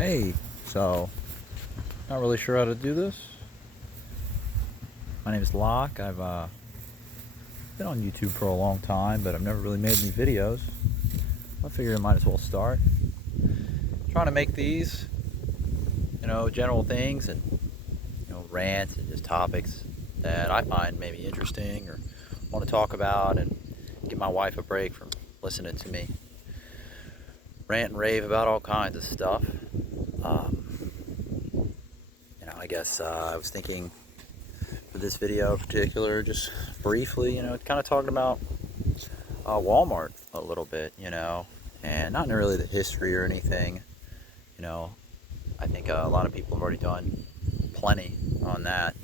Hey, so not really sure how to do this. My name is Locke. I've been on YouTube for a long time, but I've never really made any videos. I figure I might as well start. Trying to make these, general things and rants and just topics that I find maybe interesting or want to talk about, and give my wife a break from listening to me rant and rave about all kinds of stuff. I guess I was thinking for this video in particular, just briefly, kind of talking about Walmart a little bit, and not really the history or anything. I think a lot of people have already done plenty on that.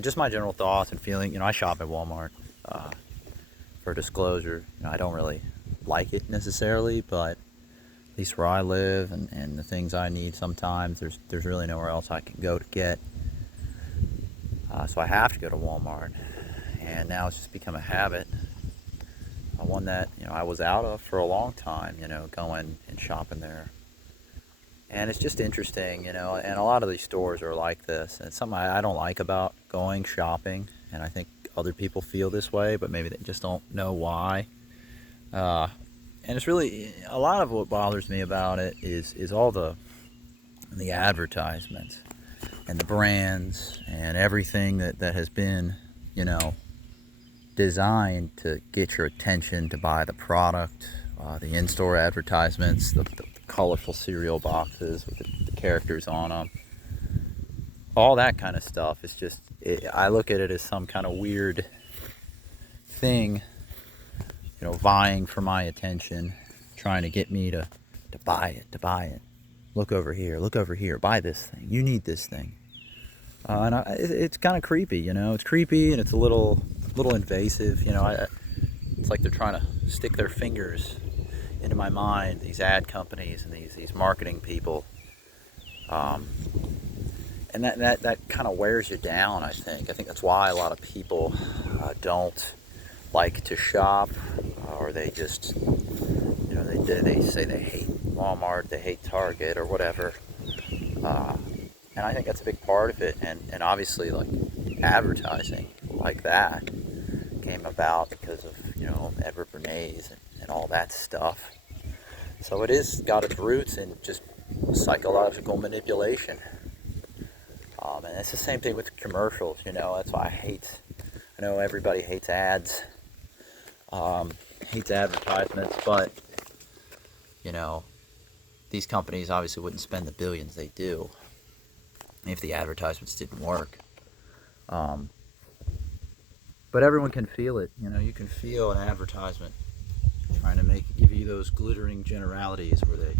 Just my general thoughts and feeling. I shop at Walmart. For disclosure, I don't really like it necessarily, but at least where I live and the things I need, sometimes there's really nowhere else I can go to get. So I have to go to Walmart, and now it's just become a habit. One that I was out of for a long time, going and shopping there. And it's just interesting, and a lot of these stores are like this. And it's something I don't like about going shopping, and I think other people feel this way, but maybe they just don't know why. And it's really, a lot of what bothers me about it is all the advertisements and the brands and everything that has been, designed to get your attention to buy the product. The in-store advertisements, the colorful cereal boxes with the characters on them, all that kind of stuff. It's just, I look at it as some kind of weird thing, vying for my attention, trying to get me to buy it. Look over here, buy this thing. You need this thing. It's kind of creepy, It's creepy, and it's a little invasive, It's like they're trying to stick their fingers into my mind, these ad companies and these marketing people. And that kind of wears you down, I think. I think that's why a lot of people don't like to shop, or they just, they say they hate Walmart, they hate Target, or whatever. And I think that's a big part of it. And obviously, like, advertising like that came about because of, Edward Bernays and all that stuff. So it is got its roots in just psychological manipulation. And it's the same thing with commercials, That's why I know everybody hates ads, hates advertisements, but, these companies obviously wouldn't spend the billions they do if the advertisements didn't work. But everyone can feel it, you can feel an advertisement trying to give you those glittering generalities where they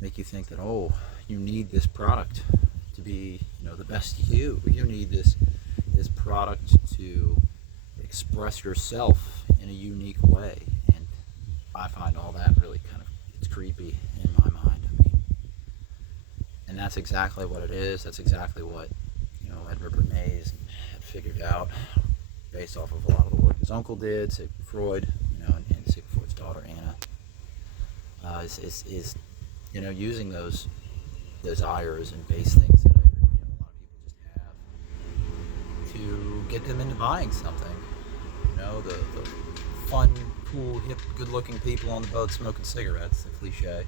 make you think that, oh, you need this product to be, the best you need this product to express yourself in a unique way. And I find all that really it's creepy in my mind. And that's exactly what it is. That's exactly what Edward Bernays had figured out, based off of a lot of the work his uncle did, Sigmund Freud, and Sigmund Freud's daughter Anna, is using those desires and base things that a lot of people just have to get them into buying something. The fun, cool, hip, good-looking people on the boat smoking cigarettes, the cliche.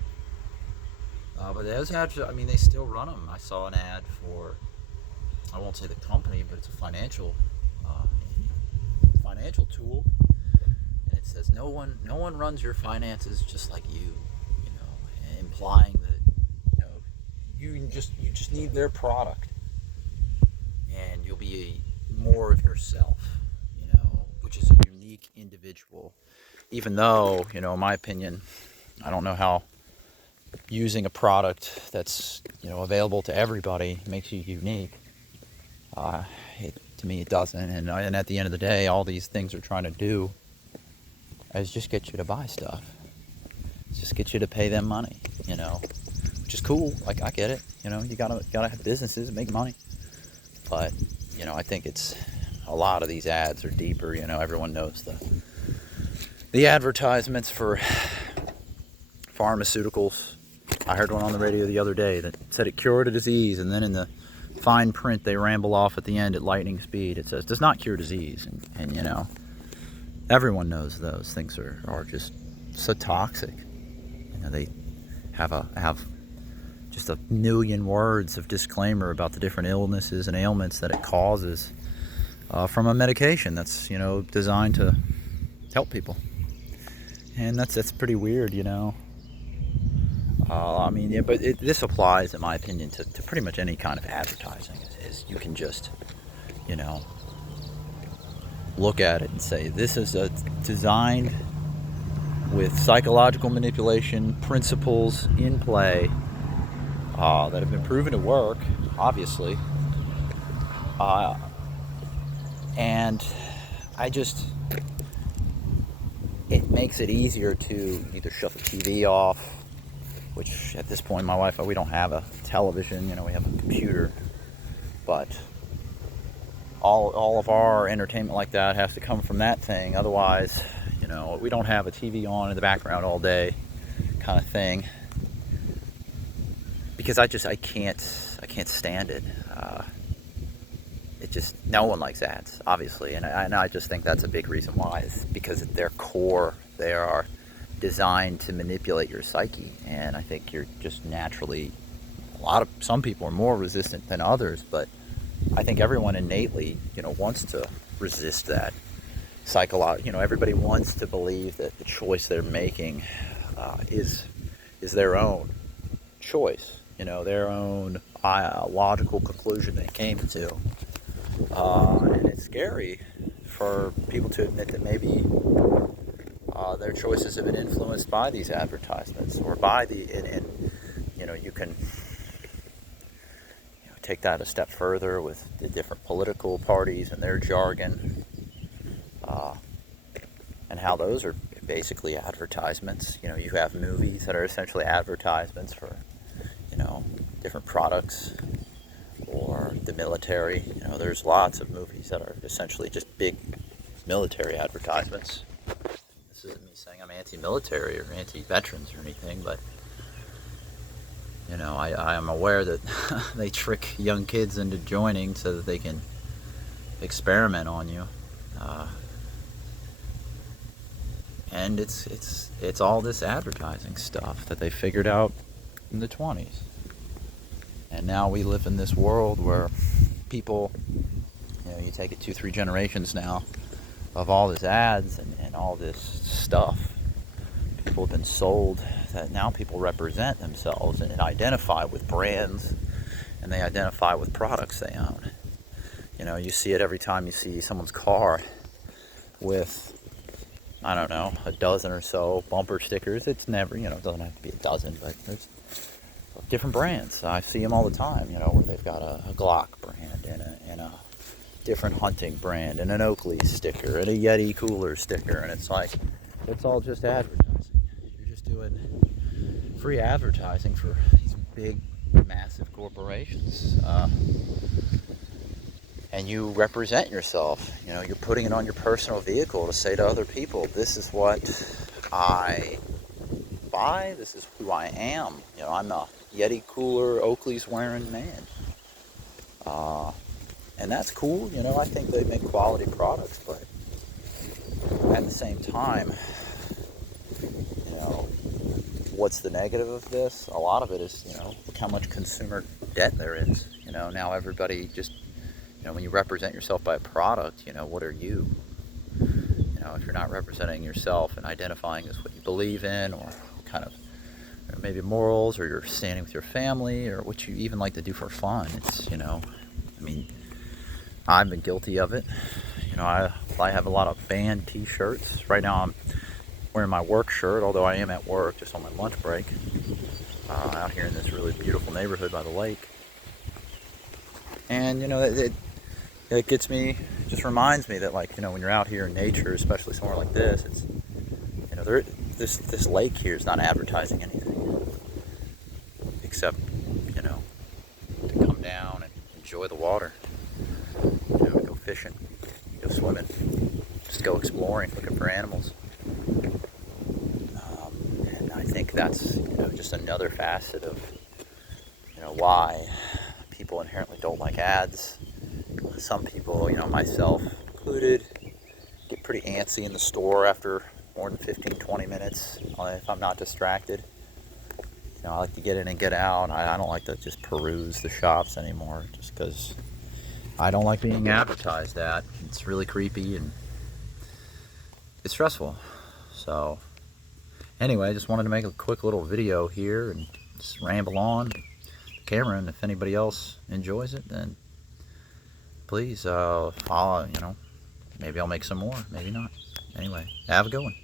But those ads, they still run them. I saw an ad for, I won't say the company, but it's a financial tool, and it says no one runs your finances just like you, implying that you just need their product, and you'll be more of yourself, which is a unique individual. Even though, in my opinion, I don't know how using a product that's available to everybody makes you unique. To me, it doesn't. And at the end of the day, all these things are trying to do is just get you to buy stuff. It's just get you to pay them money, which is cool. Like, I get it. You gotta have businesses make money. But I think it's a lot of these ads are deeper. Everyone knows the advertisements for pharmaceuticals I heard one on the radio the other day that said it cured a disease, and then in the fine print they ramble off at the end at lightning speed. It says, does not cure disease. And you know, everyone knows those things are just so toxic. You know, they have just a million words of disclaimer about the different illnesses and ailments that it causes from a medication that's, you know, designed to help people. And that's pretty weird, you know. I mean, yeah, but this applies, in my opinion, to pretty much any kind of advertising. Is you can just, you know, look at it and say, this is designed with psychological manipulation principles in play that have been proven to work, obviously. And it makes it easier to either shut the TV off, which at this point, my wife, we don't have a television, you know, we have a computer, but all of our entertainment like that has to come from that thing. Otherwise, you know, we don't have a TV on in the background all day kind of thing, because I can't stand it. It just, no one likes ads, obviously, and I just think that's a big reason why, is because at their core they are designed to manipulate your psyche. And I think you're just naturally, some people are more resistant than others, but I think everyone innately, you know, wants to resist that psychological. You know, everybody wants to believe that the choice they're making is their own choice, you know, their own logical conclusion they came to. And it's scary for people to admit that maybe their choices have been influenced by these advertisements, or by and you know, you can, you know, take that a step further with the different political parties and their jargon, and how those are basically advertisements. You know, you have movies that are essentially advertisements for, you know, different products, or the military. You know, there's lots of movies that are essentially just big military advertisements. This isn't me saying I'm anti-military or anti-veterans or anything, but, you know, I am aware that they trick young kids into joining so that they can experiment on you. And it's all this advertising stuff that they figured out in the 20s. And now we live in this world where people, you know, you take it 2-3 generations now of all this ads and all this stuff. People have been sold that now people represent themselves and identify with brands, and they identify with products they own. You know, you see it every time you see someone's car with, I don't know, a dozen or so bumper stickers. It's never, you know, it doesn't have to be a dozen, but there's different brands. I see them all the time, you know, where they've got a Glock brand and a different hunting brand and an Oakley sticker and a Yeti cooler sticker, and it's like, it's all just advertising. You're just doing free advertising for these big, massive corporations. And you represent yourself. You know, you're putting it on your personal vehicle to say to other people, this is what I buy, this is who I am. You know, I'm a Yeti cooler, Oakley's wearing man. And that's cool, you know, I think they make quality products, but at the same time, you know, what's the negative of this? A lot of it is, you know, look how much consumer debt there is. You know, now everybody just, you know, when you represent yourself by a product, you know, what are you? You know, if you're not representing yourself and identifying as what you believe in, or kind of, you know, maybe morals, or you're standing with your family, or what you even like to do for fun, it's, you know, I mean, I've been guilty of it. You know, I have a lot of band t-shirts. Right now I'm wearing my work shirt, although I am at work, just on my lunch break, out here in this really beautiful neighborhood by the lake. And, you know, it gets me, just reminds me that, like, you know, when you're out here in nature, especially somewhere like this, it's, you know, this lake here is not advertising anything except, you know, to come down and enjoy the water, you know, go fishing, go swimming, just go exploring, looking for animals. And I think that's, just another facet of, why people inherently don't like ads. Some people, myself included, get pretty antsy in the store after more than 15-20 minutes if I'm not distracted. I like to get in and get out. I don't like to just peruse the shops anymore, just because I don't like being advertised at. It's really creepy and it's stressful. So anyway, I just wanted to make a quick little video here and just ramble on the camera, and if anybody else enjoys it, then please follow, maybe I'll make some more, maybe not. Anyway, have a good one.